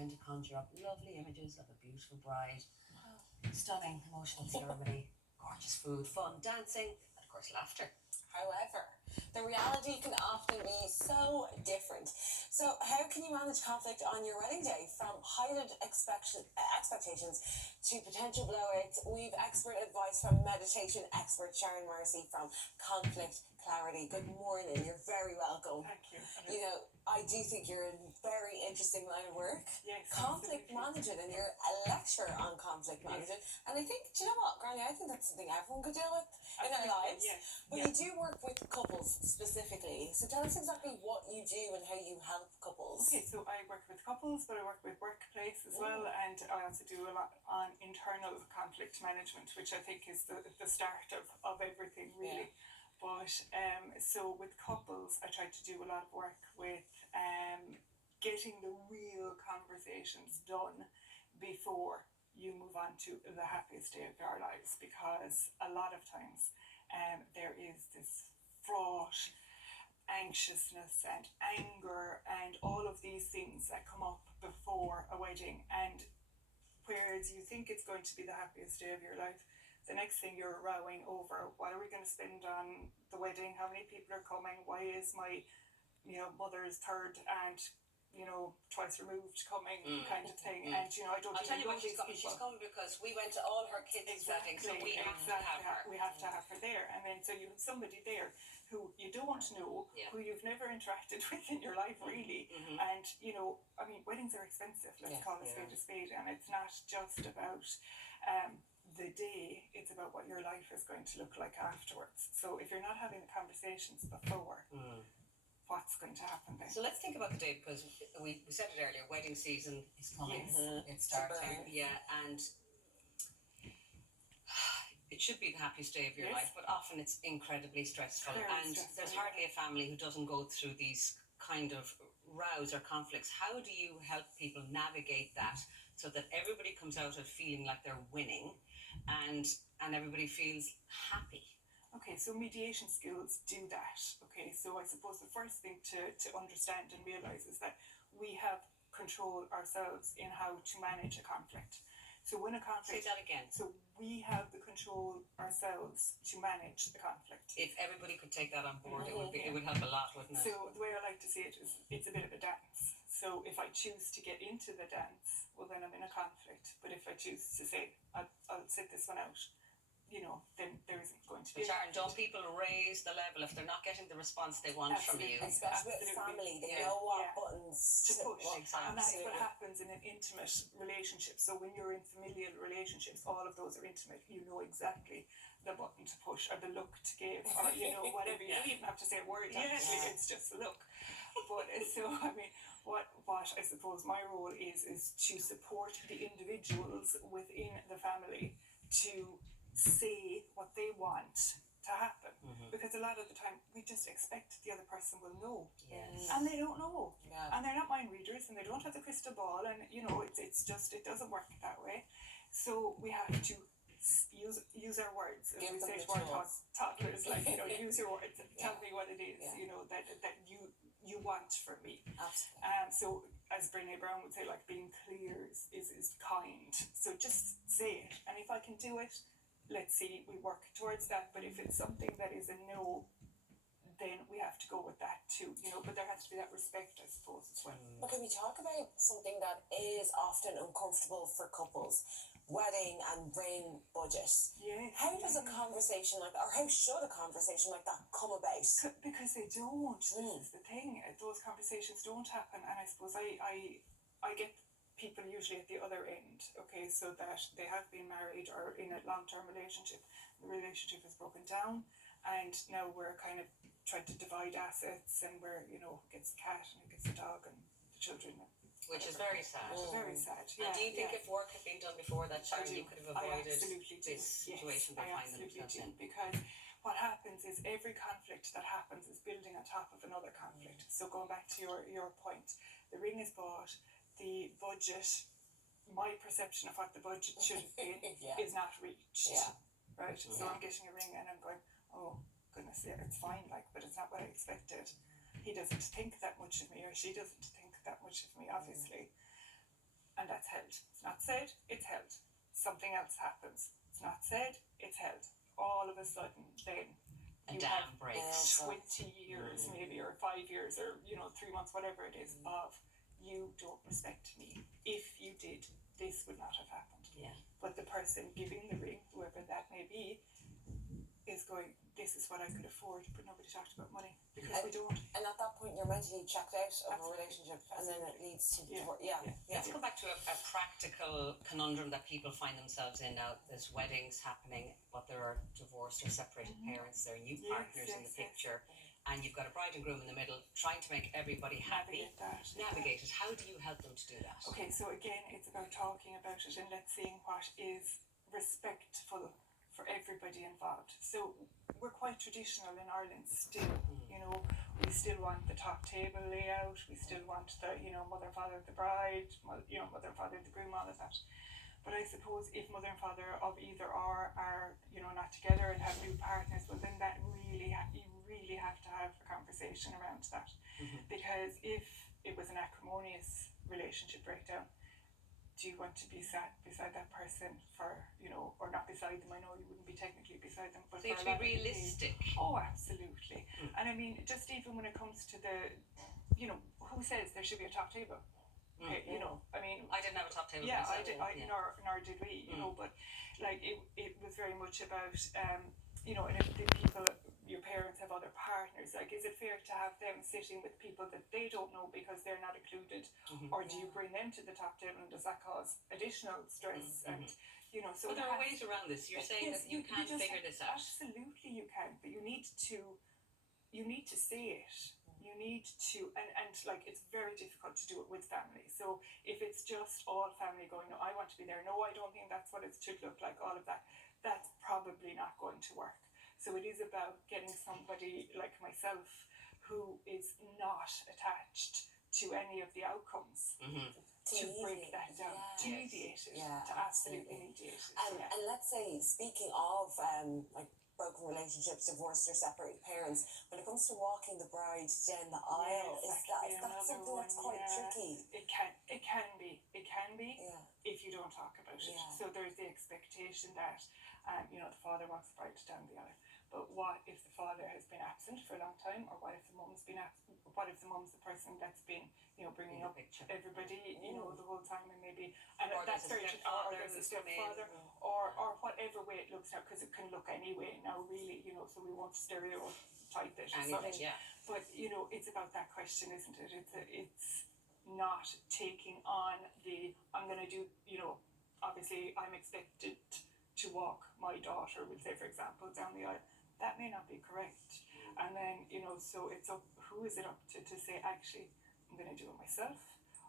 tend to conjure up lovely images of a beautiful bride, stunning emotional ceremony, gorgeous food, fun, dancing, and of course laughter. However, the reality can often be so different. So how can you manage conflict on your wedding day? From heightened expectations to potential blowouts, we've expert advice from meditation expert Sharon from Conflict Clarity. Good morning, you're very welcome. Thank you. You know, I do think you're in a very interesting line of work. Yes, conflict management, and you're a lecturer on conflict management. And I think, do you know what, Granny, I think that's something everyone could deal with in their lives. Yes. But you do work with couples specifically. So tell us exactly what you do and how you help couples. Okay, so I work with couples, but I work with workplace as well, and I also do a lot on internal conflict management, which I think is the start of everything, really. Yeah. But so with couples, I try to do a lot of work with getting the real conversations done before you move on to the happiest day of your lives, because a lot of times there is this fraught anxiousness and anger and all of these things that come up before a wedding, and whereas you think it's going to be the happiest day of your life, the next thing you're rowing over, what are we going to spend on the wedding, how many people are coming, why is my mother's third aunt twice removed coming, kind of thing. And I don't. I'll tell you what she's coming. She's coming because we went to all her kids' weddings, so we have to have her. We have to have her there, and then so you have somebody there who you don't know, who you've never interacted with in your life, really. And I mean, weddings are expensive. Let's call a spade, and it's not just about the day; it's about what your life is going to look like afterwards. So if you're not having the conversations before. What's going to happen then? So let's think about the day, because we said it earlier, wedding season is coming. Yes. It's starting. Yeah, and it should be the happiest day of your life, but often it's incredibly stressful. There's hardly a family who doesn't go through these kind of rows or conflicts. How do you help people navigate that so that everybody comes out of feeling like they're winning and everybody feels happy? Okay, so mediation skills do that. Okay, so I suppose the first thing to understand and realise is that we have control ourselves in how to manage a conflict. So when a conflict... Say that again. So we have the control ourselves to manage the conflict. If everybody could take that on board, it would help a lot, wouldn't it? So the way I like to see it is it's a bit of a dance. So if I choose to get into the dance, well then I'm in a conflict. But if I choose to say, I'll sit this one out, then there isn't going to be. But Sharon, don't people raise the level if they're not getting the response they want from you? Especially with family, they know what buttons to push. Exactly. And that's what happens in an intimate relationship. So when you're in familial relationships, all of those are intimate. You know exactly the button to push or the look to give or whatever. You don't even have to say a word. Actually, it's just a look. But so I mean, what I suppose my role is to support the individuals within the family to say what they want to happen, because a lot of the time we just expect the other person will know, and they don't know, and they're not mind readers, and they don't have the crystal ball, and it's just, it doesn't work that way. So we have to use our words, as we say to our toddlers, like use your words, tell me what it is that you want from me. Absolutely. So as Brené Brown would say, like, being clear is kind. So just say it, and if I can do it, let's see, we work towards that. But if it's something that is a no, then we have to go with that too, but there has to be that respect, I suppose, as well. But can we talk about something that is often uncomfortable for couples? Wedding and ring budget. Yes. How does a conversation like that, or how should a conversation like that come about? Because they don't. This is the thing. Those conversations don't happen, and I suppose I get people usually at the other end, okay, so that they have been married or in a long-term relationship, the relationship is broken down, and now we're kind of trying to divide assets, and we're, who gets the cat and who gets the dog and the children. Which is very sad. Very sad, yeah. And do you think if work had been done before that, Sharon, you could have avoided this situation they find themselves in? Because what happens is every conflict that happens is building on top of another conflict. So going back to your point, the ring is bought, the budget, my perception of what the budget should have been is not reached. Right? So I'm getting a ring and I'm going, oh goodness, it's fine, but it's not what I expected. He doesn't think that much of me, or she doesn't think that much of me, obviously. and that's held. It's not said, it's held. Something else happens. It's not said, it's held. All of a sudden, then A you dam have breaks. 20 years, maybe, or 5 years, or 3 months, whatever it is, of you don't respect me. If you did, this would not have happened. Yeah. But the person giving the ring, whoever that may be, is going, this is what I could afford, but nobody talked about money because we don't. And at that point, you're mentally checked out of Absolutely. a relationship, and then it leads to Yeah. divorce. Let's go back to a practical conundrum that people find themselves in now. There's weddings happening, but there are divorced or separated parents, there are new partners in the picture, and you've got a bride and groom in the middle trying to make everybody happy. Navigate it. How do you help them to do that? Okay, so again, it's about talking about it and let's see what is respectful for everybody involved. So we're quite traditional in Ireland still, we still want the top table layout, we still want the, mother and father of the bride, mother and father of the groom, all of that. But I suppose if mother and father of either or are, not together and have new partners, well then that you really have to have a conversation around that. Because if it was an acrimonious relationship breakdown, do you want to be sat beside that person for, or not beside them? I know you wouldn't be technically beside them, but so you have to be realistic. Oh, absolutely. And I mean, just even when it comes to the, who says there should be a top table? Okay, I mean, I didn't have a top table. Yeah, myself. nor did we, but like it was very much about, and if the people, your parents have other partners, like is it fair to have them sitting with people that they don't know because they're not included, or do you bring them to the top table and does that cause additional stress? And so there are ways around this. You're saying that you can figure this out. Absolutely, you can, but you need to say it. You need to, and like it's very difficult to do it with family. So if it's just all family going, no, I want to be there. No, I don't think that's what it should look like. All of that, that's probably not going to work. So it is about getting somebody like myself who is not attached to any of the outcomes to break that down, to mediate it, to absolutely mediate it. And let's say, speaking of like broken relationships, divorced or separated parents, when it comes to walking the bride down the aisle, is that something that's quite tricky? It can be if you don't talk about it. So there's the expectation that the father walks the bride down the aisle. But what if the father has been absent for a long time, or what if the mum's been absent? What if the mum's the person that's been, bringing up everybody, the whole time, and maybe, and or that's very, or there's a stepfather, or whatever way it looks now, because it can look any way now, really, so we won't stereotype it as such. But it's about that question, isn't it? It's not taking on I'm going to do, obviously I'm expected to walk my daughter, we'll say, for example, down the aisle. That may not be correct. And then, so it's up, who is it up to say, actually, I'm going to do it myself,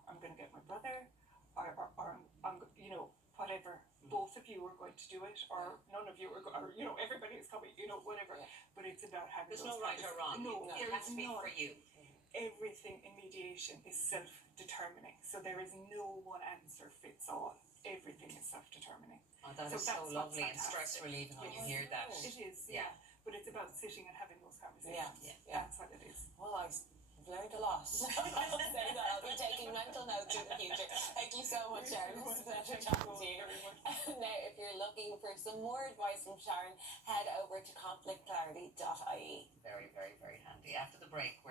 I'm going to get my brother, or I'm whatever. Both of you are going to do it, or none of you are, or everybody is coming, whatever. But it's about having. There's no right or wrong. No, it has to be for you. Everything in mediation is self-determining, so there is no one answer fits all. Everything is self-determining. Oh, that is so lovely and stress relieving when you hear that. It is, but it's about sitting and having those conversations. That's what it is. Well, I've learned a lot. I'll say that. I'll be taking mental notes in the future. Thank you so much, Sharon. It's a pleasure talking to you. Now, if you're looking for some more advice from Sharon, head over to conflictclarity.ie. Very, very, very handy. After the break, we're